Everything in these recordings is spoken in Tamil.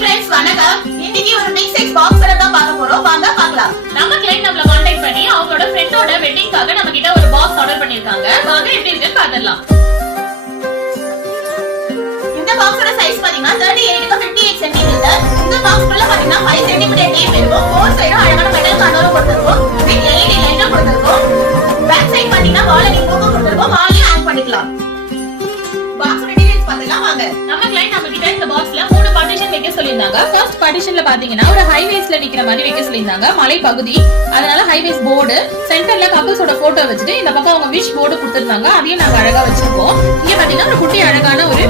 ஃப்ரெண்ட்ஸ் வணக்கம். இன்னைக்கு ஒரு பிக் சைஸ் பாக்ஸ் தான் பார்க்க போறோம். வாங்க பார்க்கலாம். நம்ம கிளையன்ட் நம்மள கான்டாக்ட் பண்ணி அவங்களோட ஃப்ரெண்டோட வெட்டிங்காக நம்ம கிட்ட ஒரு பாக்ஸ் ஆர்டர் பண்ணிருக்காங்க. வாங்க எப்படி இருக்குன்னு பாத்துடலாம். இந்த பாக்ஸோட சைஸ் பாத்தீங்கன்னா 38 க்கு 58 சென்டிமீட்டர். இந்த பாக்ஸ்க்குள்ள பாத்தீங்கன்னா 5 சென்டிமீட்டர் டேப் இருக்கும். ஃபோர் சைடும் அழகான மெட்டல் கண்டோர் கொடுத்திருக்கோம். வித் LED லைனர் கொடுத்திருக்கோம். பேக் சைடு பாத்தீங்கன்னா வால்ல லோகோ கொடுத்திருக்கோம். வால்ல ஹேங் பண்ணிக்கலாம். பாக்ஸோட டீடைல்ஸ் பார்த்தலாம் வாங்க. நம்ம கிளையன்ட் நம்ம கிட்ட இந்த பாக்ஸ்ல 3 பார்ட்டிஷன் வைக்க சொல்லிருந்தாங்க. ஃபர்ஸ்ட் பார்ட்டிஷன்ல பாத்தீங்கன்னா ஒரு ஹை வேஸ்ட்ல நிக்கிற மாதிரி வைக்க சொல்லிருந்தாங்க. மலை பகுதி, அதனால ஹை வேஸ்ட் போர்டு, சென்டர்ல கப்பிள்ஸோட போட்டோ வச்சுட்டு இந்த பக்கம் அவங்க விஷ் போர்டு கொடுத்திருந்தாங்க. அதையும் நாங்க அழகா வச்சிருக்கோம். இங்க பாத்தீங்கன்னா ஒரு குட்டி அழகான ஒரு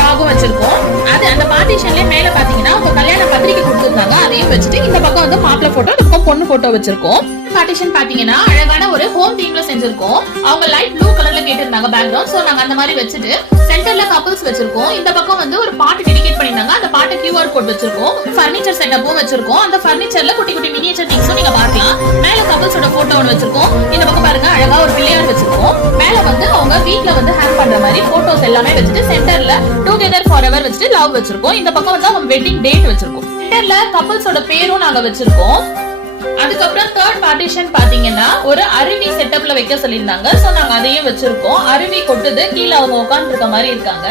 டாகும் வச்சிருக்கோம். அது அந்த பார்ட்டிஷன்ல மேல பாத்தீங்கன்னா உங்க கல்யாண பத்திரிக்கை கொடுத்திருந்தாங்க. அதையும் வச்சுட்டு இந்த பக்கம் வந்து மாப்பிள்ளை போட்டோ, இந்த பக்கம் பொண்ணு போட்டோ வச்சிருக்கோம். பார்ட்டிஷன் பாத்தீங்கன்னா அழகான ஒரு ஹோம் தீம்ல செஞ்சிருக்கோம். அவங்க லைட் ப்ளூ கலர்ல கேட்டிருந்தாங்க பேக்ரவுண்ட். சோ நாங்க அந்த மாதிரி வச்சுட்டு சென்டர்ல கப்பிள்ஸ் வச்சிருக்கோம். இந்த பக்கம் வந்து ஒரு பாட்டு டெடிகேட் பண்ணிருந்தாங்க. அந்த பாட்டு QR கோட் வச்சிருக்கோம். ஃபர்னிச்சர் செட்டப்பும் வச்சிருக்கோம். அந்த ஃபர்னிச்சர்ல குட்டி குட்டி மினியேச்சர் திங்ஸும் நீங்க பார்க்கலாம். மேல கப்பிள்ஸோட போட்டோ ஒன்னு வச்சிருக்கோம். இந்த பக்கம் பாருங்க அழகா ஒரு பிள்ளையார் வச்சிருக்கோம். மேல வந்து அவங்க வீட்ல வந்து ஹேங் பண்ற மாதிரி போட்டோஸ் எல்லாமே வச்சுட்டு சென்டர்ல டுகெதர் ஃபாரெவர் வச்சுட்டு லவ் வச்சிருக்கோம். இந்த பக்கம் வந்து அவங்க வெட்டிங் டேட் வச்சிருக்கோம். சென்டர்ல கப்பிள்ஸோட பேரும் நாங்க வச்சிருக்கோம். அதுக்கப்புறம் தேர்ட் பார்ட்டிஷன் பாத்தீங்கன்னா ஒரு அருவி செட்டப்ல வைக்க சொல்லியிருந்தாங்க. சோ நாங்க அதையும் வச்சிருக்கோம். அருவி கொட்டுது, கீழே அவங்க உட்கார்ந்து இருக்க மாதிரி இருக்காங்க.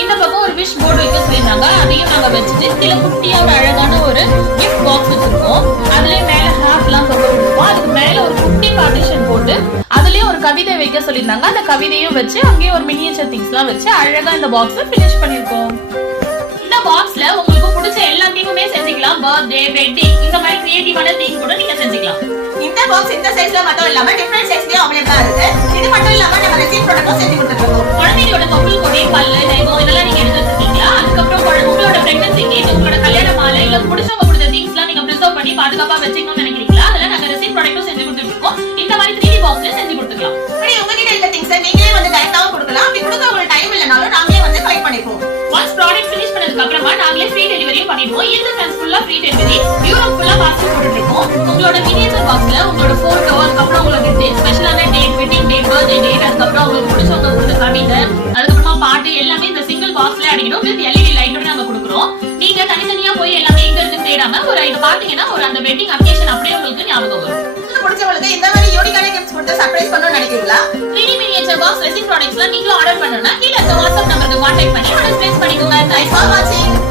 இந்த பக்கம் ஒரு விஷ் போர்டு வைக்க சொல்லியிருந்தாங்க. அதையும் நாங்க வச்சுட்டு கீழே குட்டியா ஒரு அழகான ஒரு கிஃப்ட் பாக்ஸ் வச்சிருக்கோம். அதுலயே மேல ஹார்ட் எல்லாம் தொங்க விட்டுருக்கோம். அதுக்கு மேல ஒரு குட்டி பார்ட்டிஷன் போட்டு அதுலயும் ஒரு கவிதை வைக்க சொல்லியிருந்தாங்க. அந்த கவிதையும் வச்சு அங்கேயே ஒரு மினியேச்சர் திங்ஸ் எல்லாம் வச்சு அழகா இந்த பாக்ஸ் பினிஷ் பண்ணிருக்கோம். இந்த பாக்ஸ்ல உங்களுக்கு பிடிச்ச எல்லா தீமுமே செஞ்சுக்கலாம். பர்த்டே, வெட்டிங், இந்த மாதிரி கிரியேட்டிவான தீம் கூட நீங்க செஞ்சுக்கலாம். இந்த பாக்ஸ் இந்த சைஸ்ல மட்டும் இல்லாம டிஃபரண்ட் சைஸ்லயும் அவேலபிளா இருக்கு. இது மட்டும் இல்லாம நம்ம ரெசிப்ட் ப்ராடக்ட்டும் செஞ்சு கொடுத்துருக்கோம். குழந்தைகளோட கப்பல் கொடி, கல்லு, நெய்வம் இதெல்லாம் நீங்க எடுத்து வச்சிருக்கீங்களா? அதுக்கப்புறம் உங்களோட பிரெக்னன்சி டேட், உங்களோட கல்யாண மாலை, இல்ல பிடிச்சவங்க கொடுத்த திங்ஸ் எல்லாம் நீங்க பிரிசர்வ் பண்ணி பாதுகாப்பா வச்சுக்கணும்னு நினைக்கிறீங்களா? அதெல்லாம் நாங்க ரெசிப்ட் ப்ராடக்ட்டும் செஞ்சு கொடுத்துருக்கோம். இந்த மாதிரி 3D பாக்ஸ்ல செஞ்சு கொடுத்துக்கலாம். அப்படி உங்ககிட்ட இருக்க திங்ஸ் நீங்களே வந்து டைரக்டாவும் கொடுக்கலாம். அப்படி கொடுக்க உங்களுக்கு டைம் இல்லனாலும் நாங்களே வந்து கலெக்ட் பண்ணிப்போம். ஒன்ஸ் ப்ராடக்ட் ஃபினிஷ் பண்ணதுக்கு அப்புறமா நாங்களே ஃப்ரீ டெலிவரியும் பண்ணிடுவோம். இந்த ஃப்ரெண்ட்ஸ் ஃபுல்லா ஃப்ரீ டெலிவரி. யூரோப் ஃபுல்லா பார்சல் போட்டுட்டு இருக்கோம். உங்களோட மினியேச்சர் பாக்ஸ்ல உங்களோட போட்டோ, அதுக்கப்புறம் உங்களுக்கு ஸ்பெஷலான date, wedding date, birthday date, அதுக்கப்புறம் உங்களுக்கு பிடிச்சவங்க கொடுத்த கவிதை, அதுக்கப்புறமா பாட்டு எல்லாமே இந்த சிங்கிள் பாக்ஸ்ல அடிக்கணும். வித் LED லைட்டோட நாங்க கொடுக்குறோம். நீங்க தனித்தனியா போய் எல்லாமே எங்க இருக்குன்னு தேடாம ஒரு இது பாத்தீங்கன்னா ஒரு அந்த வெட்டிங் அக்கேஷன் அப்படியே உங்களுக்கு ஞாபகம் வரும். பிடிச்சவங்களுக்கு இந்த மாதிரி யூனிக்கான கிஃப்ட்ஸ் கொடுத்து சர்ப்ரைஸ் பண்ணனும்னு நினைக்கிறீங்களா? 3D மினியேச்சர் பாக்ஸ் ரெசிப்ட் ப்ராடக்ட்ஸ்லாம் நீங்களும் ஆர்டர் பண்ணனும்னா கீழ இருக்க வாட்ஸ்அப் நம்பருக்கு கான்டாக்ட் பண்ணி ஆர்டர் பிளேஸ் பண்ணிக்கோங்க. Thanks for watching.